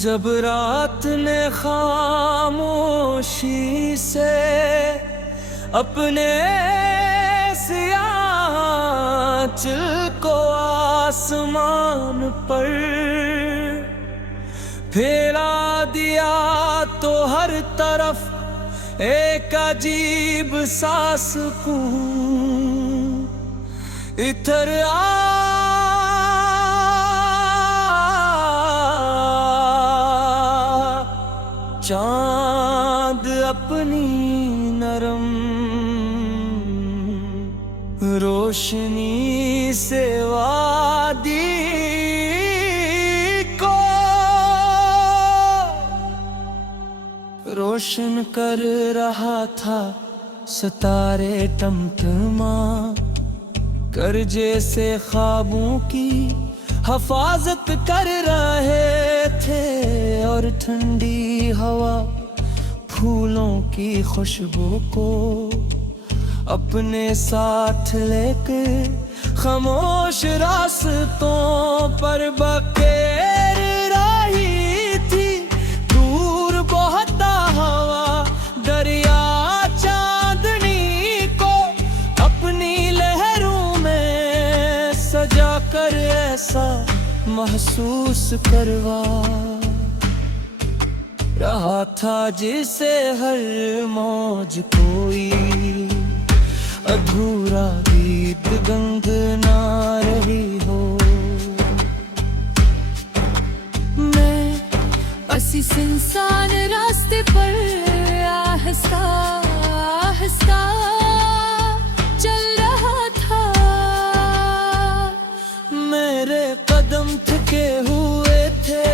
जब रात ने खामोशी से अपने सियाह आंचल को आसमान पर फैला दिया तो हर तरफ एक अजीब सा सुकून इधर चांद अपनी नरम रोशनी से वादी को रोशन कर रहा था। सितारे टमटमा कर जैसे ख्वाबों की हिफाजत कर रहे थे और ठंडी हवा फूलों की खुशबू को अपने साथ लेके खामोश रास्तों पर बखेर रही थी। दूर बहता हवा दरिया चांदनी को अपनी लहरों में सजा कर ऐसा महसूस करवा रहा था जिसे हर मौज कोई अधूरा गीत गंग ना रही हो। मैं असी सुनसान रास्ते पर आहिस्ता आहिस्ता चल रहा था। मेरे कदम थके हुए थे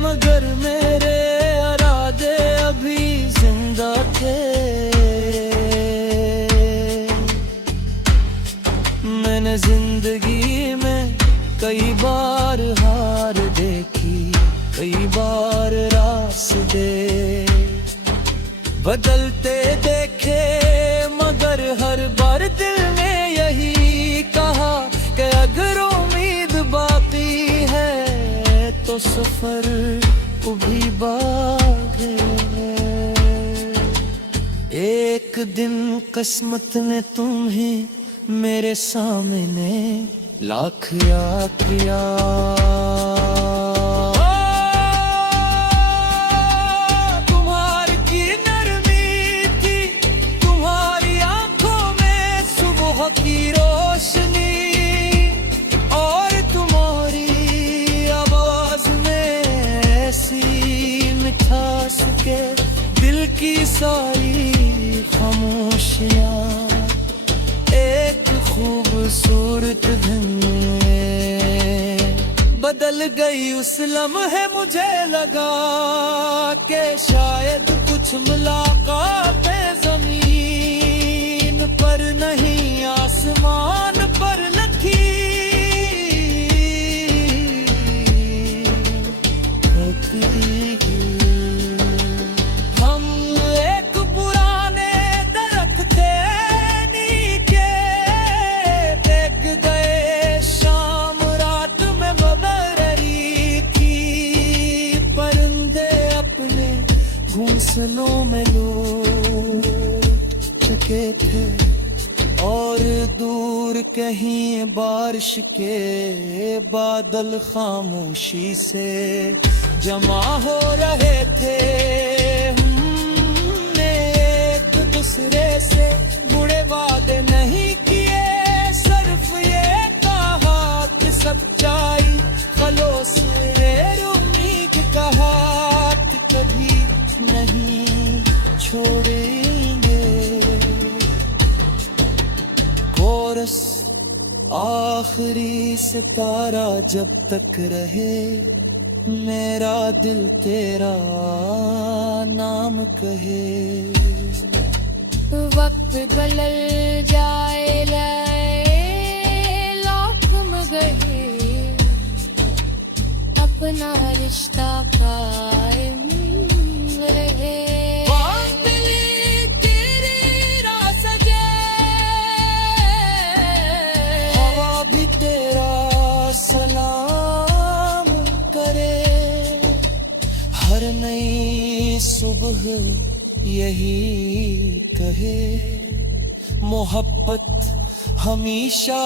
मगर मेरे इरादे अभी जिंदा थे। मैंने जिंदगी में कई बार हार देखी, कई बार रास्ते बदलते देखे, मगर हर बार दिल ने यही कहा कि अगर उम्मीद बाकी है तो सफर को भी बागे। एक दिन किस्मत ने तुम्हें मेरे सामने लाख याद किया। तुम्हारी की नरमी थी, तुम्हारी आंखों में सुबह की रोशनी और तुम्हारी आवाज में ऐसी मिठास के दिल की सारी खामोशियां एक खूबसूरत दिन में बदल गई। उस लम्हे मुझे लगा कि शायद कुछ मुलाकातें जमीन पर नहीं आसमान पर लथी होती। हम एक पुराने दरख्त नीचे देख गए, शाम रात में बदल रही थी। परिंदे अपने घोंसलों में लौट चुके थे और दूर कहीं बारिश के बादल खामोशी से जमा हो रहे थे। हमने एक दूसरे से बुरे वादे नहीं किए, सिर्फ ये कहा कि सच्चाई खलोस उम्मीद का हाथ कभी नहीं छोड़ेंगे। कोरस आखिरी सितारा जब तक रहे, मेरा दिल तेरा नाम कहे। वक्त बदल जाए लौट हम गए, अपना रिश्ता कायम रहे। सुबह यही कहे, मोहब्बत हमेशा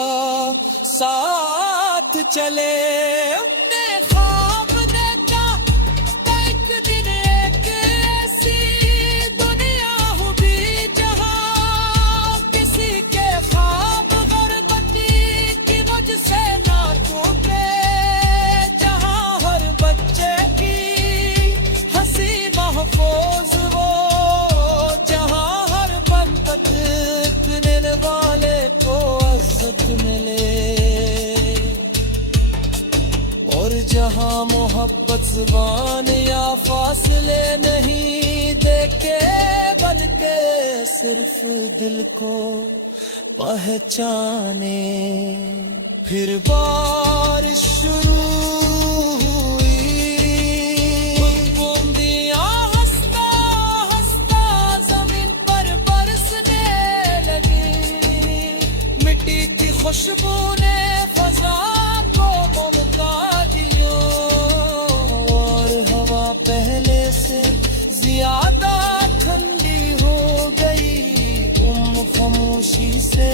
साथ चले। हमने ख्वाब देखा एक दिन एक ऐसी दुनिया होगी जहाँ किसी के ख्वाब गुर्बती की वजह से ना टूटे, जहाँ हर बच्चे की हंसी महफूज वो, जहाँ हर बनतक करने वाले को इज्जत मिले, और जहाँ मोहब्बत जुबान या फासले नहीं देखे, बल्कि सिर्फ दिल को पहचाने। फिर बारिश शुरू हुई, बूंदियां हंसता हंसता जमीन पर बरसने लगी, मिट्टी की खुशबू ने फजा को ममका दियो, और हवा पहले से ज्यादा ठंडी हो गई। खामोशी से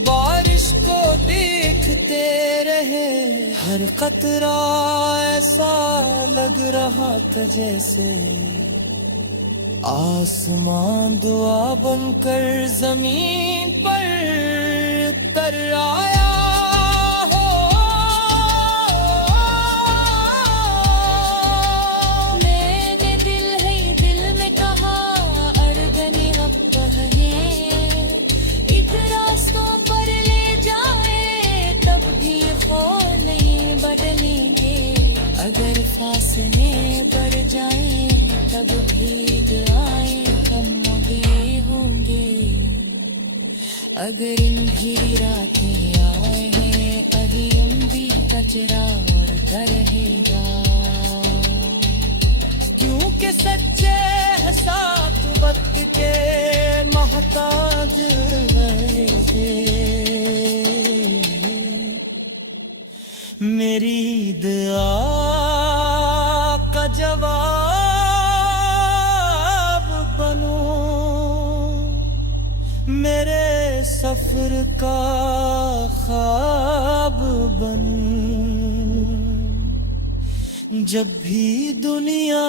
बारिश को देखते रहे, हर कतरा ऐसा लग रहा था जैसे आसमान दुआ बनकर जमीन पर उतर आया हो। मैंने दिल है दिल में कहा अड़गनी वक्त है, इत रास्तों पर ले जाए तब भी खो नहीं बदलेंगे, अगर फासले बढ़ जाए तब भीग आए कम भी होंगे, अगर इन भी रातें आए हैं अभी हम भी कचरा और रहेगा, क्योंकि सच्चे है साथ वक्त के महताज है। मेरी दुआ का जवाब बनो, मेरे सफर का ख्वाब बन, जब भी दुनिया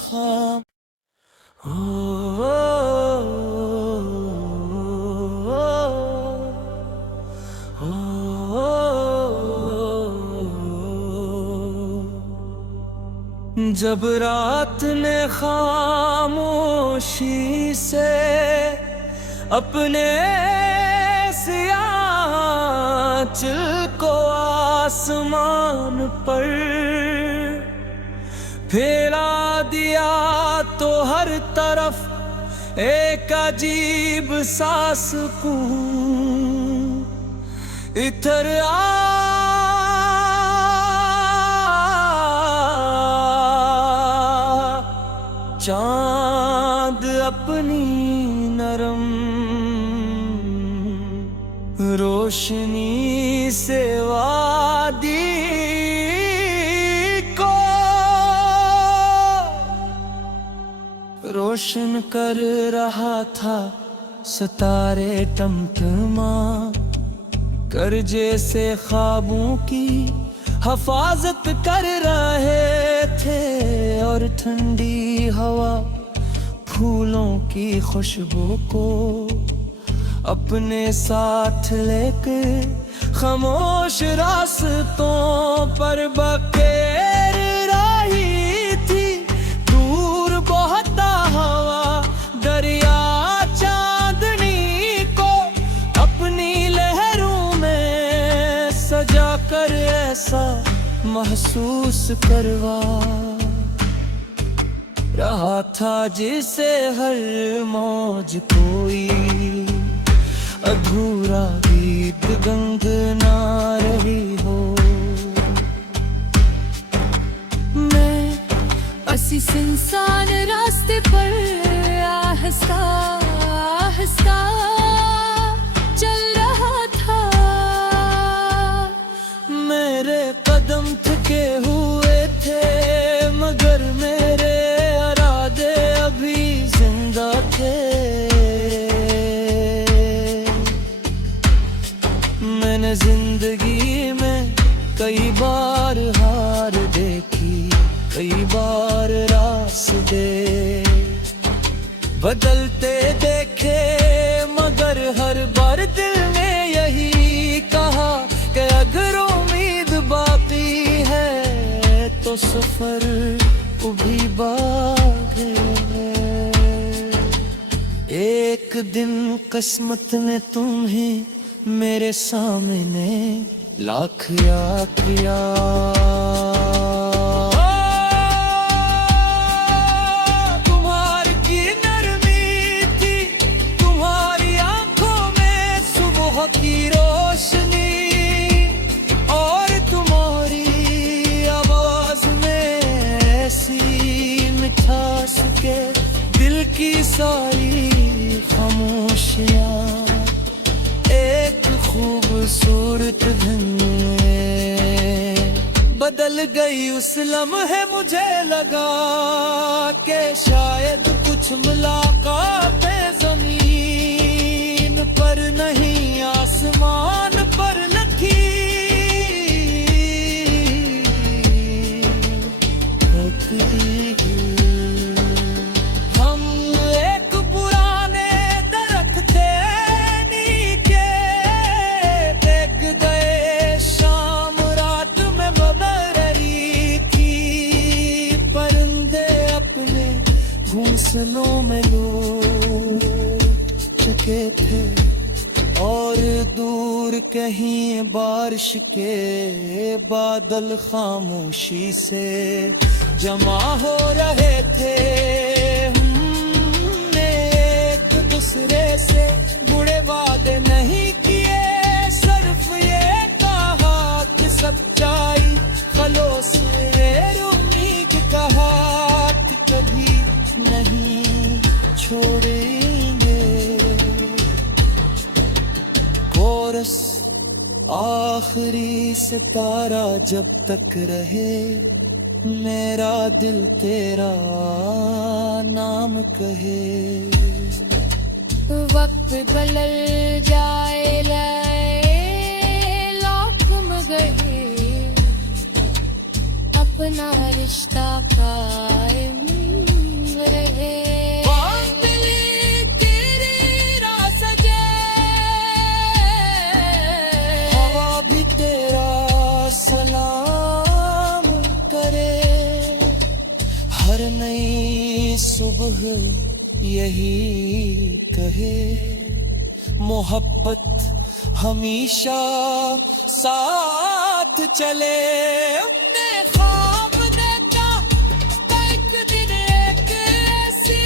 खाम जब रात ने खामोशी से अपने सियाचिल को आसमान पर फैला दिया, तो हर तरफ एक अजीब सा सुकून इधर चांद अपनी नरम रोशनी से वादी को रोशन कर रहा था। सितारे टमटमा कर जैसे ख्वाबों की हिफाजत कर रहे थे, और ठंडी हवा फूलों की खुशबू को अपने साथ लेके खामोश रास्तों पर बखेर रही थी। दूर बहता हवा दरिया चांदनी को अपनी लहरों में सजा कर ऐसा महसूस करवा रहा था जिसे हर मौज कोई अधूरा गीत गंग ना रही हो। मैं पसी सुनसान रास्ते पर आहिस्ता आहिस्ता चल रहा था। मेरे कदम थके हुए थे मगर मेरे बदलते देखे मगर हर बार दिल ने यही कहा कि अगर उम्मीद बाकी है तो सफर भी बाकी है। एक दिन किस्मत ने तुम्हें मेरे सामने लाख याद किया। तुम्हारी की नरमी थी, तुम्हारी आंखों में सुबह की रोशनी, और तुम्हारी आवाज में ऐसी मिठास के दिल की सारी खामोशियां एक खूबसूरत धन में बदल गई। उस लम्हे मुझे लगा कि शायद कुछ मुलाकातें जमीन पर नहीं आसमान पर लिखी होती। हम एक पुराने दरख्त थे नीचे, देख गए शाम रात में बदल रही थी। परिंदे अपने घोंसलों में लौट चुके थे, और दूर कहीं बारिश के बादल खामोशी से जमा हो रहे थे। हमने एक दूसरे से बुरे वादे नहीं किए, सिर्फ ये कहा कि सच्चाई खलोस उम्मीद का हाथ कभी नहीं छोड़ेंगे। कोरस आखिरी सितारा जब तक रहे, मेरा दिल तेरा नाम कहे। वक्त बदल जाए लाख मगर अपना रिश्ता कायम रहे। हवा भी तेरा सलाम करे, हर नई सुबह यही कहे, मोहब्बत हमेशा साथ चले। हमने ख्वाब देखा एक दिन एक ऐसी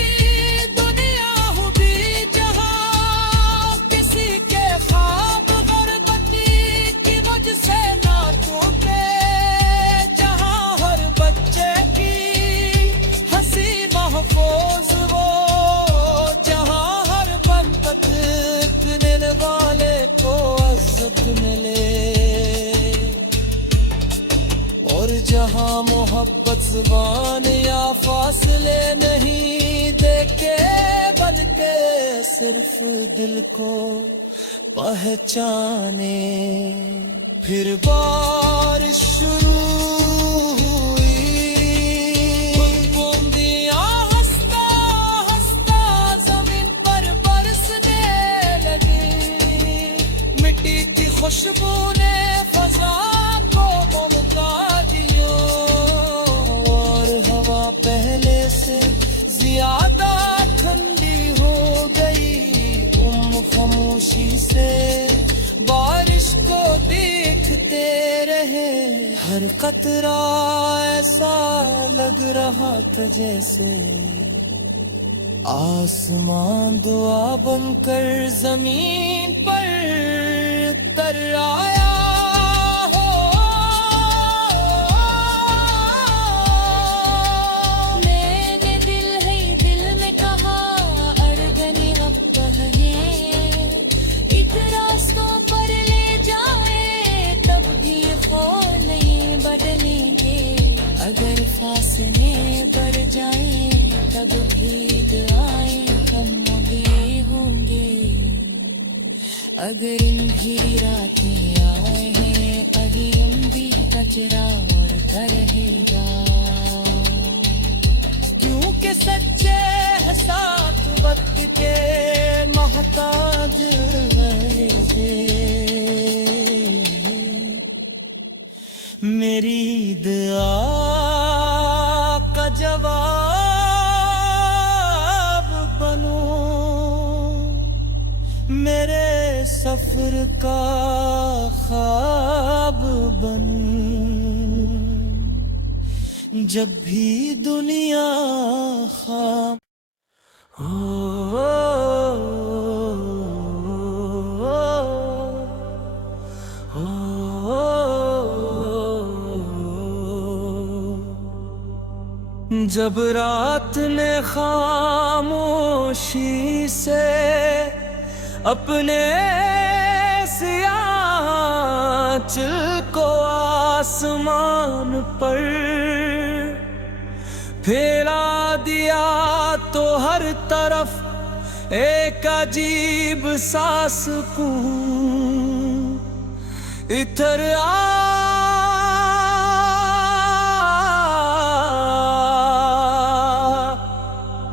दुनिया होगी जहां किसी के ख्वाब गुर्बती की वजह से ना टूटे, जहां हर बच्चे की हंसी महफूज वो, जहां हर बनने वाले को इज्जत मिले, और जहां मोहब्बत जुबान या फासले नहीं देखे, बल्कि सिर्फ दिल को पहचाने। फिर बारिश शुरू हुई, बूंदियां हंसता हंसता जमीन पर बरसने लगी। मिट्टी की खुशबू ने फजा को ममता दियो, और हवा पहले से ज्यादा ठंडी हो गई। खामोशी से बारिश को देखते रहे, हर कतरा ऐसा लग रहा था जैसे आसमान दुआ बनकर जमीन पर उतर आया हो। मैंने दिल है दिल में कहा अड़गनी अब कहे, एक रास्तों पर ले जाए तब भी खो नहीं बदलेंगे। अगर फासले बढ़ जाए तब भीग आए कम भी होंगे। अगर इनकी रातें आए हैं अभी भी कचरा और रहेगा, क्योंकि सच्चे साथ वक्त के मोहताज रहे थे। मेरी दुआ का जवाब बनो, मेरे सफर का ख्वाब बन। जब भी दुनिया खाम जब रात ने खामोशी से अपने सियाचिल को आसमान पर फैला दिया तो हर तरफ एक अजीब सा सुकून इधर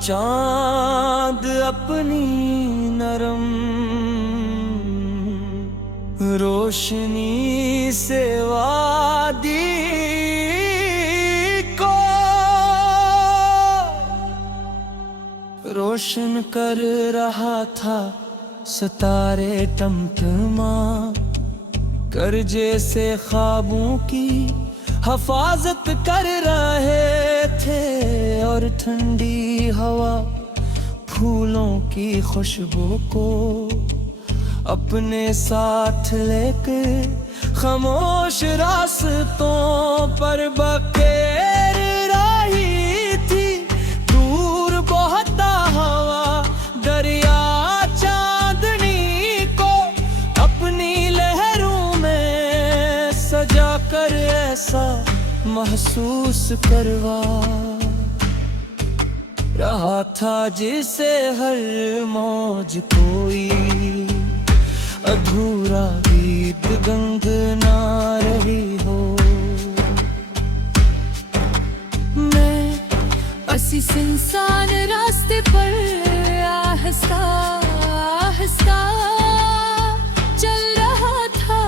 चांद अपनी नरम रोशनी से वादी को रोशन कर रहा था। सितारे टमटमा कर जैसे ख्वाबों की हिफाजत कर रहे थे, और ठंडी हवा फूलों की खुशबू को अपने साथ लेके खामोश रास्तों पर बखेर रही थी। दूर बहता हवा दरिया चांदनी को अपनी लहरों में सजा कर ऐसा महसूस करवा रहा था जिसे हर मौज कोई अधूरा गीत गंग ना रही हो। मैं असी इंसान रास्ते पर आहिस्ता आहिस्ता चल रहा था।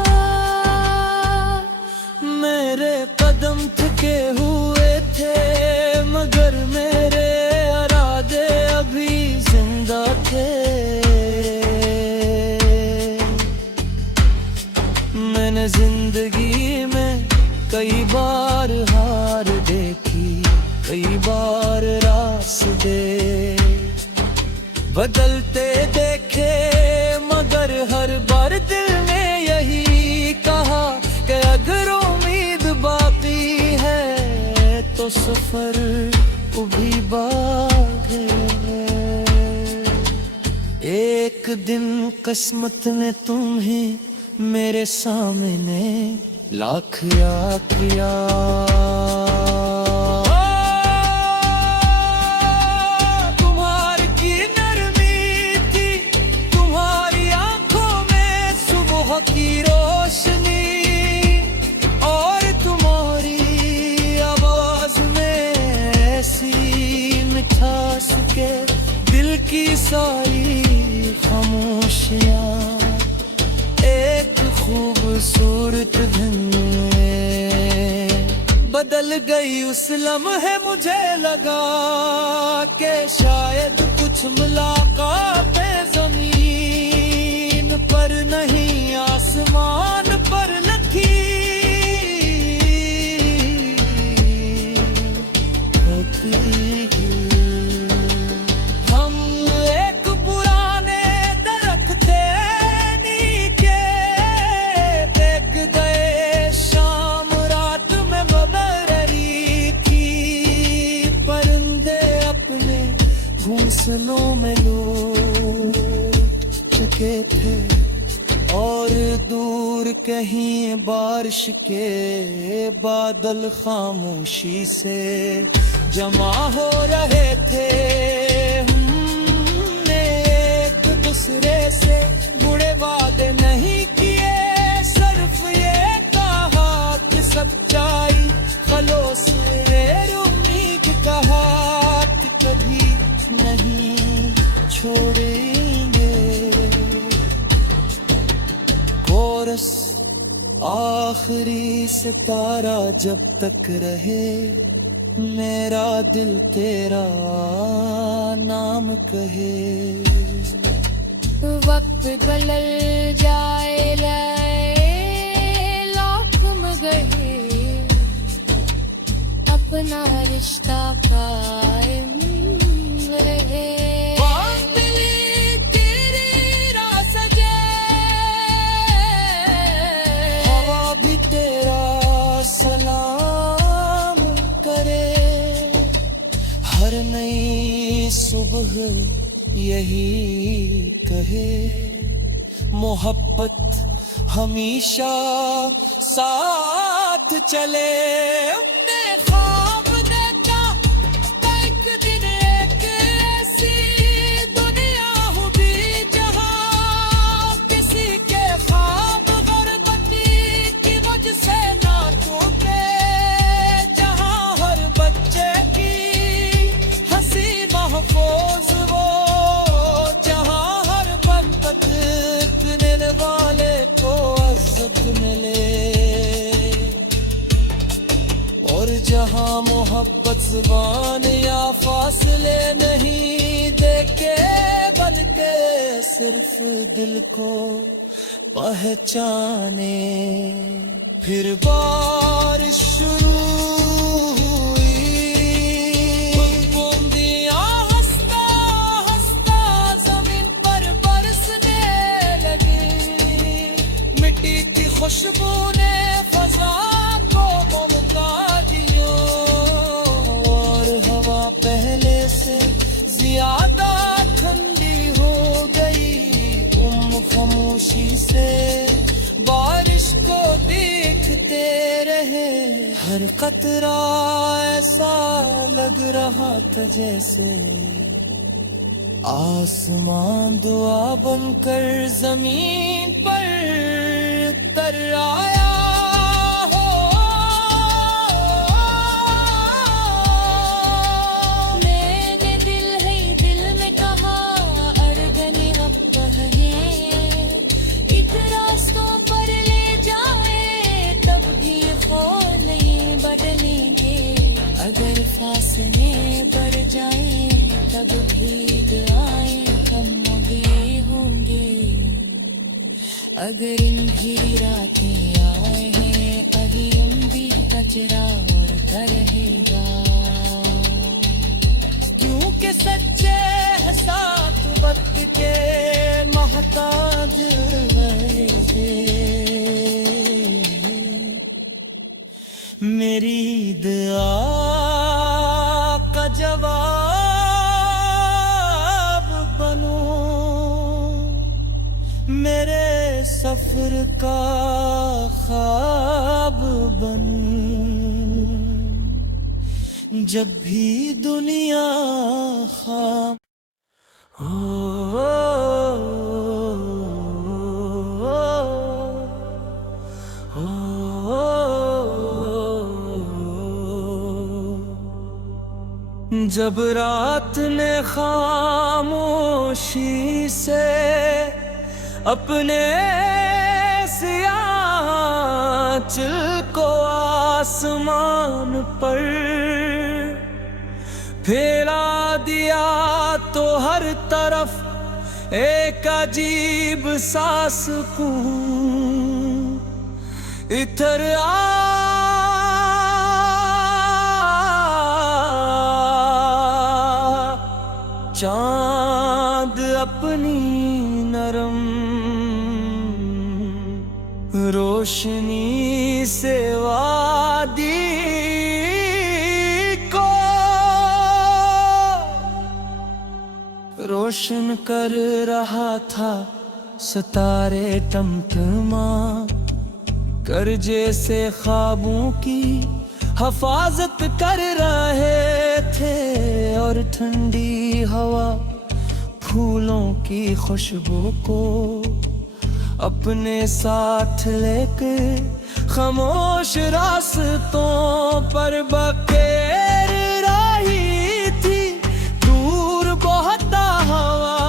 मेरे कदम थके हुए थे मगर मेरे इरादे अभी जिंदा थे। मैंने जिंदगी में कई बार हार देखी, कई बार रास्ते बदलते देखे, मगर हर बार दिल ने यही कहा कि अगर उम्मीद बाकी है तो सफर भी बाकी है। एक दिन किस्मत ने तुम्हें मेरे सामने लाख याद किया। तुम्हारी की नरमी थी, तुम्हारी आंखों में सुबह की रोशनी, और तुम्हारी आवाज में ऐसी मिठास के दिल की सारी खामोशियां एक खूबसूरत दिन में बदल गई। उस लम्हे मुझे लगा कि शायद कुछ मुलाकातें जमीन पर नहीं आसमान पर लिखी होती। हम एक पुराने दरख्ते नीचे देख गए, शाम रात में बदल रही थी। परिंदे अपने घोंसलों में लौट चुके थे, और दूर कहीं बारिश के बादल खामोशी से जमा हो रहे थे। हमने एक दूसरे से बुरे वादे नहीं किए, सिर्फ ये कहा कि सच्चाई खलोस उम्मीद का हाथ कभी नहीं छोड़ेंगे। कोरस आखिरी सितारा जब तक रहे, मेरा दिल तेरा नाम कहे। वक्त बदल जाए लाख मगर अपना रिश्ता कायम रहे। हवा भी तेरा सलाम करे, हर नई सुबह यही कहे, मोहब्बत हमेशा साथ चले। हमने ख्वाब देखा एक दिन एक ऐसी दुनिया होगी जहाँ किसी के ख्वाब गुर्बती की वजह से ना टूटे, जहाँ हर बच्चे की हंसी महफूज वो, जहाँ हर बनने वाले को इज्जत मिले, और जहाँ मोहब्बत जुबान या फासले नहीं देके, बल्कि सिर्फ दिल को पहचाने। फिर बारिश शुरू हुई, बूंदियां हंसता हंसता जमीन पर बरसने लगी, मिट्टी की खुशबू ने फजा को मुमताजियो, और हवा पहले से ज्यादा ठंडी हो गई। खामोशी से बारिश को देखते रहे, हर कतरा ऐसा लग रहा था जैसे आसमान दुआ बनकर जमीन पर उतर आया हो। मैंने दिल है दिल में कहा अड़गने अब कहे, एक रास्तों पर ले जाए तब भी खो नहीं बदलेंगे, अगर फासले बढ़ जाए तब भीग आए कम भी होंगे। अगर इन्हीं रातें आए हैं अभी हम भी कचरा और रहेगा, क्योंकि सच्चे है साथ वक्त के महताज रहेंगे। मेरी दुआ का जवाब बनो, मेरे सफर का ख्वाब बन, जब भी दुनिया खाम जब रात ने खामोशी से अपने सियाचिल को आसमान पर फैला दिया, तो हर तरफ एक अजीब सा सुकून इधर चांद अपनी नरम रोशनी से वादी को रोशन कर रहा था। सितारे टमटमा कर जैसे ख्वाबों की हिफाजत कर रहे थे, और ठंडी हवा फूलों की खुशबू को अपने साथ लेके खामोश रास्तों पर बखेर रही थी। दूर बहता हवा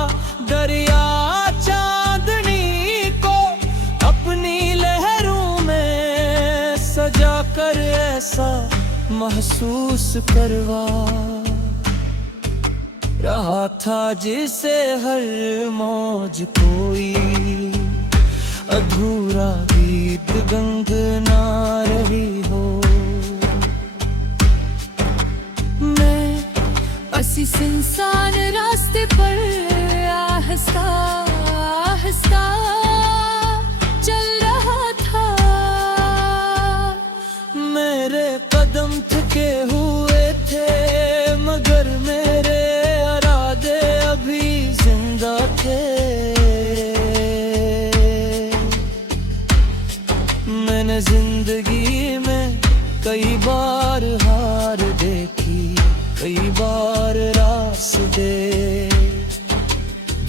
महसूस करवा रहा था, जिसे हर मौज कोई अधूरा गीत गंग ना रही हो। मैं असी इंसान रास्ते पर आहिस्ता आहिस्ता चल रहा था। मेरे कदम थके हुए थे, मगर मेरे इरादे अभी जिंदा थे। मैंने जिंदगी में कई बार हार देखी, कई बार रास्ते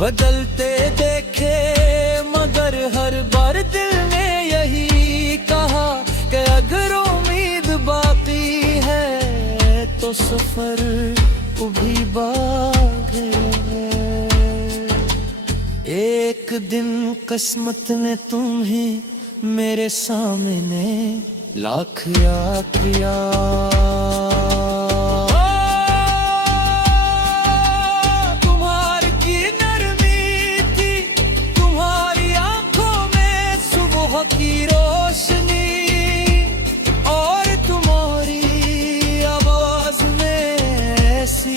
बदलते देखे, मगर हर बार दिल ने यही कहा कि अगर उम्मीद बाकी है तो सफर भी बाकी है। एक दिन किस्मत ने तुम्हें मेरे सामने लाख याद किया। की रोशनी और तुम्हारी आवाज में ऐसी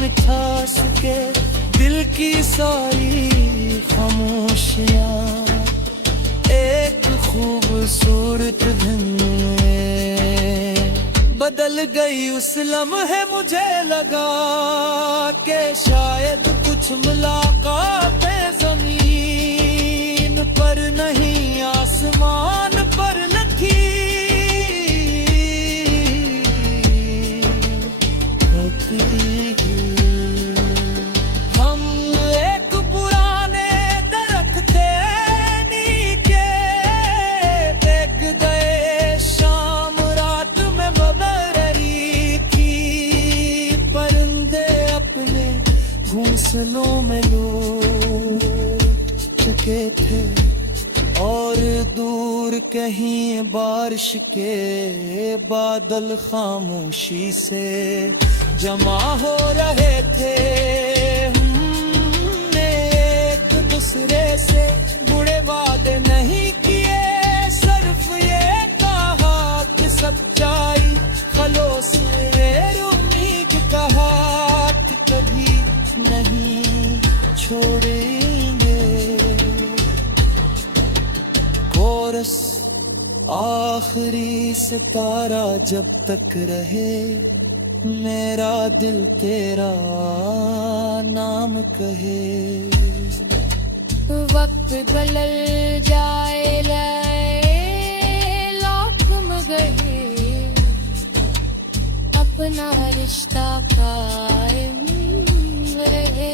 मिठास के दिल की सारी खामोशियां एक खूबसूरत दिन में बदल गई। उस लम्हे मुझे लगा कि शायद कुछ मुलाकातें जमीन पर नहीं आसमान पर लिखी होती। हम एक पुराने दरख्त थे नीचे देख गए, शाम रात में बबरी थी। परिंदे अपने घोंसलों में लौट चुके थे और दूर कहीं बारिश के बादल खामोशी से जमा हो रहे थे। हमने एक दूसरे से बुरे वादे नहीं किए, सिर्फ ये कहा कि सच्चाई खलोस उम्मीद का हाथ कभी नहीं छोड़ेंगे। कोरस आखिरी सितारा जब तक रहे, मेरा दिल तेरा नाम कहे। वक्त बदल जाए लाख मगर अपना रिश्ता कायम रहे।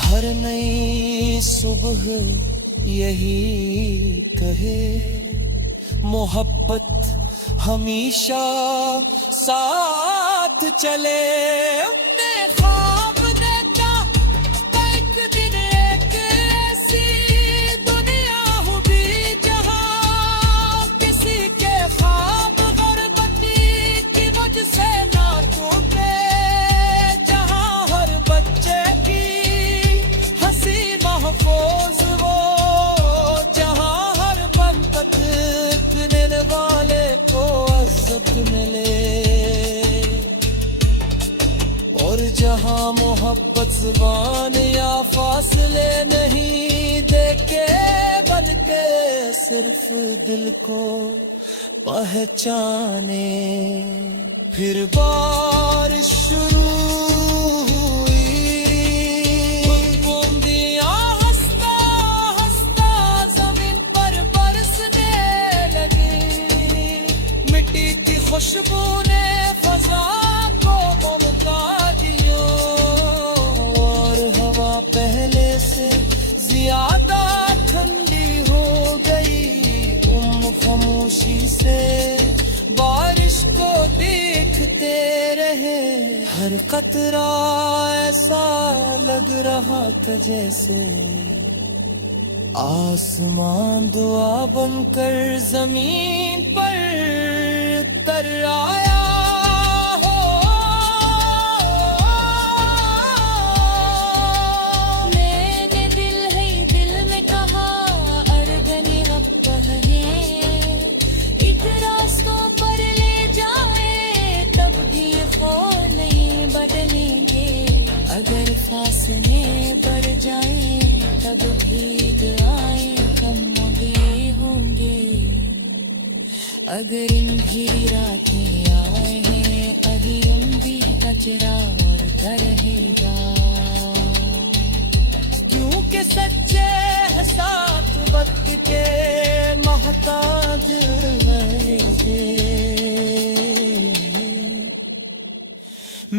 हर नई सुबह यही कहे, मोहब्बत हमेशा साथ चले। हमने ख्वाब देखा एक दिन एक ऐसी दुनिया होगी जहां किसी के ख्वाब गुर्बती की वजह से ना टूटे, जहां हर बच्चे की हंसी महफूज वो, जहां हर मन तकने वाले को इज्जत मिले, और जहां मोहब्बत जुबान या फासले नहीं देखे, बल्कि सिर्फ दिल को पहचाने। फिर बारिश शुरू खुशबू ने फजा को ममका दियो, और हवा पहले से ज्यादा ठंडी हो गई। खामोशी से बारिश को देखते रहे, हर खतरा ऐसा लग रहा था जैसे आसमान दुआ बनकर जमीन पर उतर आया हो। मैंने दिल है दिल में कहा अरगनी अब कहे एक रास्तों पर ले जाए तब भी खो नहीं बदलेंगे। अगर फासले बढ़ जाए तब भी दुआएं कम भी होंगे। अगर इन भी रातें आए हैं अभी भी कचरा और रहेगा। क्योंकि सच्चे हैं साथ वक्त के मोहताज रहेंगे।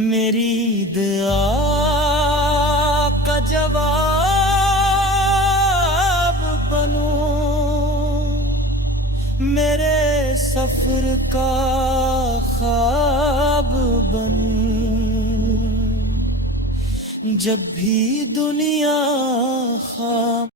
मेरी दुआ का जवाब बनो, मेरे सफर का ख्वाब बन। जब भी दुनिया खाम